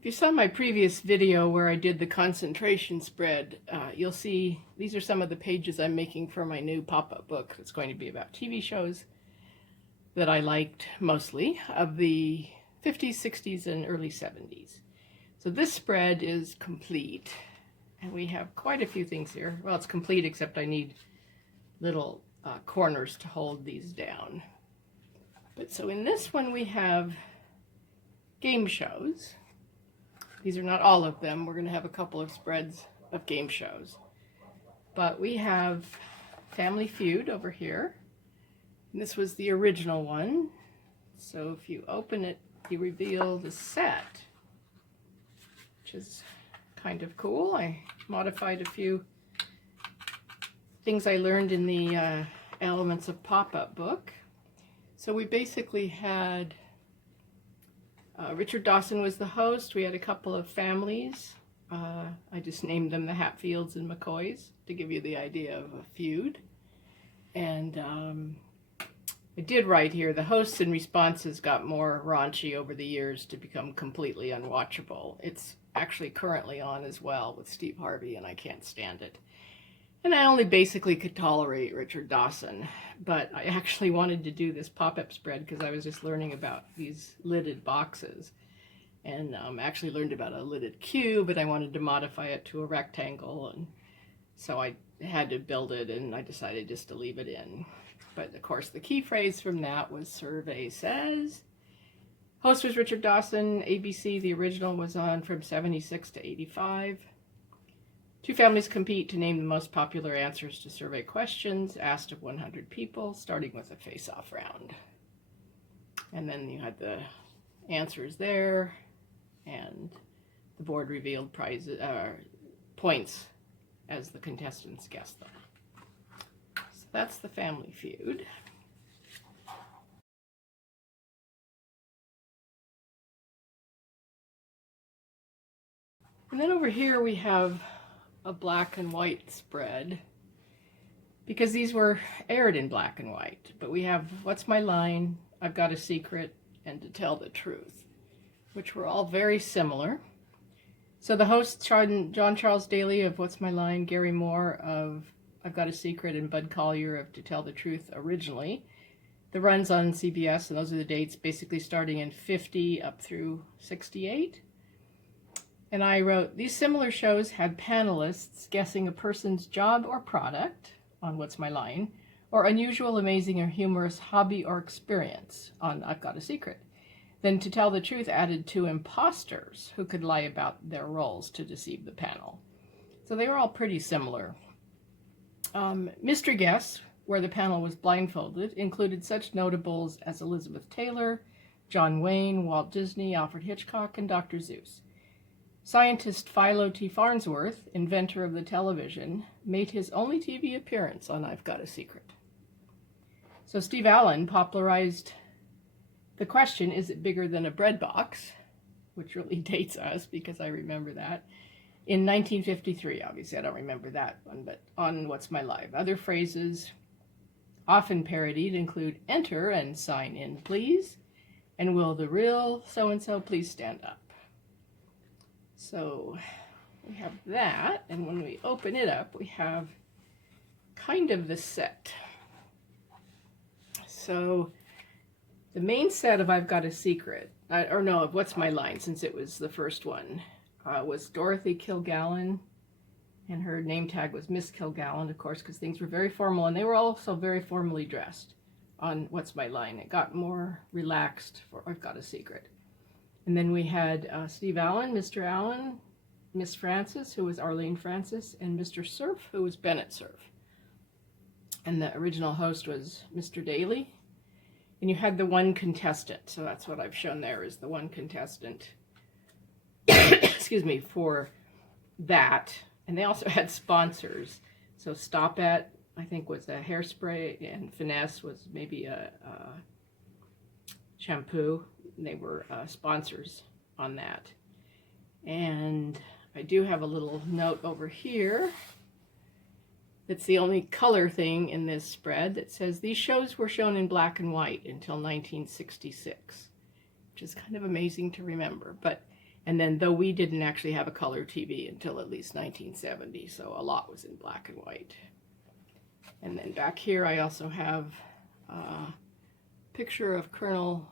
If you saw my previous video where I did the concentration spread, you'll see these are some of the pages I'm making for my new pop-up book. It's going to be about TV shows that I liked mostly of the 50s, 60s, and early 70s. So this spread is complete, and we have quite a few things here. Well, it's complete except I need little corners to hold these down. But so in this one we have game shows. These are not all of them. We're going to have a couple of spreads of game shows. But we have Family Feud over here. And this was the original one. So if you open it, you reveal the set, which is kind of cool. I modified a few things I learned in the Elements of Pop-Up book. So we basically had Richard Dawson was the host. We had a couple of families. I just named them the Hatfields and McCoys to give you the idea of a feud. And I did write here, the hosts and responses got more raunchy over the years to become completely unwatchable. It's actually currently on as well with Steve Harvey, and I can't stand it. And I only basically could tolerate Richard Dawson, but I actually wanted to do this pop-up spread because I was just learning about these lidded boxes, and actually learned about a lidded cube, and I wanted to modify it to a rectangle, and so I had to build it, and I decided just to leave it in. But of course the key phrase from that was "survey says." Host was Richard Dawson. ABC, the original, was on from 76 to 85. Two families compete to name the most popular answers to survey questions asked of 100 people, starting with a face-off round. And then you had the answers there, and the board revealed prizes, points as the contestants guessed them. So that's the Family Feud. And then over here we have a black and white spread, because these were aired in black and white. But we have What's My Line, I've Got a Secret, and To Tell the Truth, which were all very similar. So the hosts, John Charles Daly of What's My Line, Gary Moore of I've Got a Secret, and Bud Collyer of To Tell the Truth originally. The runs on CBS, and those are the dates basically starting in 50 up through 68. And I wrote, these similar shows had panelists guessing a person's job or product on What's My Line, or unusual, amazing, or humorous hobby or experience on I've Got a Secret. Then To Tell the Truth added two imposters who could lie about their roles to deceive the panel. So they were all pretty similar. Mystery Guess, where the panel was blindfolded, included such notables as Elizabeth Taylor, John Wayne, Walt Disney, Alfred Hitchcock, and Dr. Seuss. Scientist Philo T. Farnsworth, inventor of the television, made his only TV appearance on I've Got a Secret. So Steve Allen popularized the question, is it bigger than a bread box? Which really dates us because I remember that. In 1953, obviously I don't remember that one, but on What's My Line. Other phrases often parodied include enter and sign in please, and will the real so-and-so please stand up. So we have that, and when we open it up, we have kind of the set. So the main set of I've Got a Secret, of What's My Line, since it was the first one, was Dorothy Kilgallen, and her name tag was Miss Kilgallen, of course, because things were very formal, and they were also very formally dressed on What's My Line. It got more relaxed for I've Got a Secret. And then we had Steve Allen, Mr. Allen, Miss Francis, who was Arlene Francis, and Mr. Cerf, who was Bennett Cerf. And the original host was Mr. Daly. And you had the one contestant, so that's what I've shown there is the one contestant, excuse me, for that. And they also had sponsors. So Stop At, I think, was a hairspray, and Finesse was maybe a shampoo. They were sponsors on that. And I do have a little note over here. It's the only color thing in this spread that says these shows were shown in black and white until 1966, which is kind of amazing to remember. But And then, though we didn't actually have a color TV until at least 1970, so a lot was in black and white. And then back here I also have a picture of Colonel,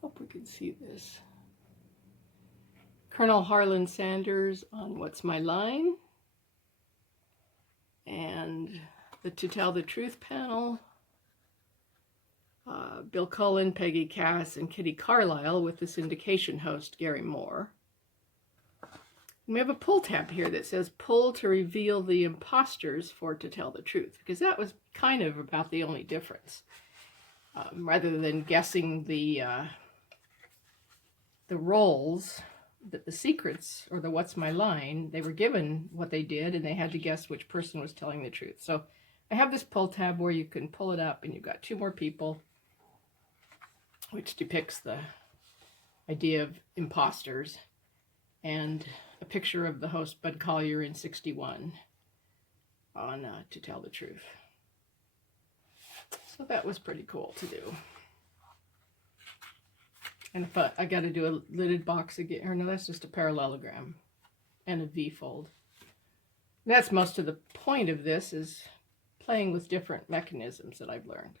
hope we can see this, Colonel Harlan Sanders on What's My Line, and the To Tell the Truth panel, Bill Cullen, Peggy Cass, and Kitty Carlisle with the syndication host Gary Moore. And we have a pull tab here that says pull to reveal the imposters for To Tell the Truth, because that was kind of about the only difference. Rather than guessing the roles, the secrets, or the What's My Line, they were given what they did and they had to guess which person was telling the truth. So I have this pull tab where you can pull it up and you've got two more people, which depicts the idea of imposters, and a picture of the host Bud Collyer in '61 on To Tell the Truth. So that was pretty cool to do. And if I got to do a lidded box again, or no, that's just a parallelogram and a V-fold. That's most of the point of this, is playing with different mechanisms that I've learned.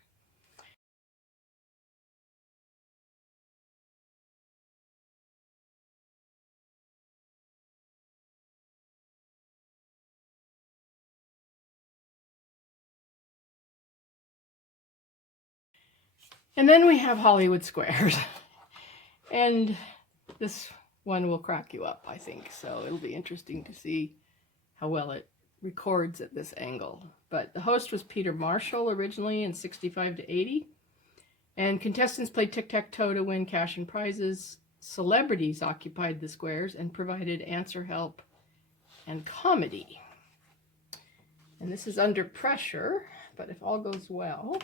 And then we have Hollywood squares. And this one will crack you up, I think. So it'll be interesting to see how well it records at this angle. But the host was Peter Marshall originally in '65 to '80. And contestants played tic-tac-toe to win cash and prizes. Celebrities occupied the squares and provided answer help and comedy. And this is under pressure, but if all goes well,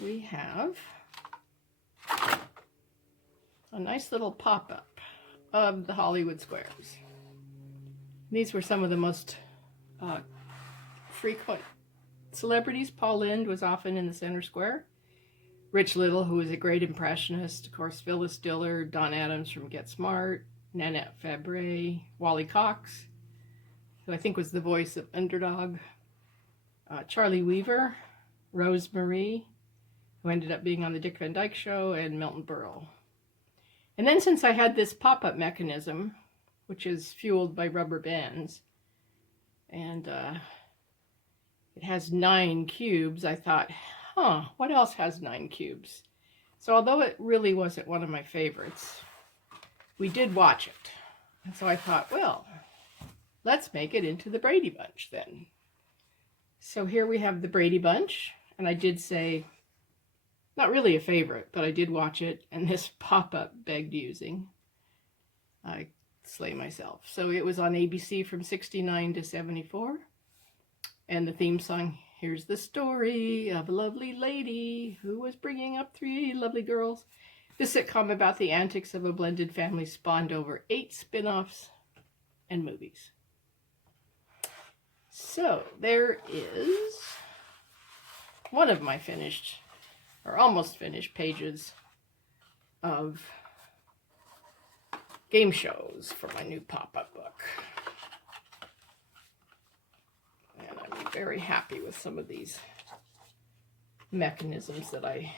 we have a nice little pop-up of the Hollywood squares. These were some of the most frequent celebrities. Paul Lynde was often in the center square. Rich Little, who was a great impressionist. Of course, Phyllis Diller, Don Adams from Get Smart, Nanette Fabray, Wally Cox, who I think was the voice of Underdog, Charlie Weaver, Rose Marie, who ended up being on the Dick Van Dyke Show, and Milton Berle. And then, since I had this pop-up mechanism, which is fueled by rubber bands, and it has 9 cubes, I thought, what else has 9 cubes? So although it really wasn't one of my favorites, we did watch it. And so I thought, well, let's make it into the Brady Bunch then. So here we have the Brady Bunch, and I did say, not really a favorite, but I did watch it, and this pop-up begged using. I slay myself. So it was on ABC from '69 to '74, and the theme song, here's the story of a lovely lady who was bringing up 3 lovely girls. The sitcom about the antics of a blended family spawned over 8 spin-offs and movies. So there is one of my finished, or almost finished, pages of game shows for my new pop-up book. And I'm very happy with some of these mechanisms that I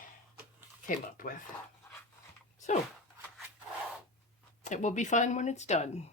came up with. So, it will be fun when it's done.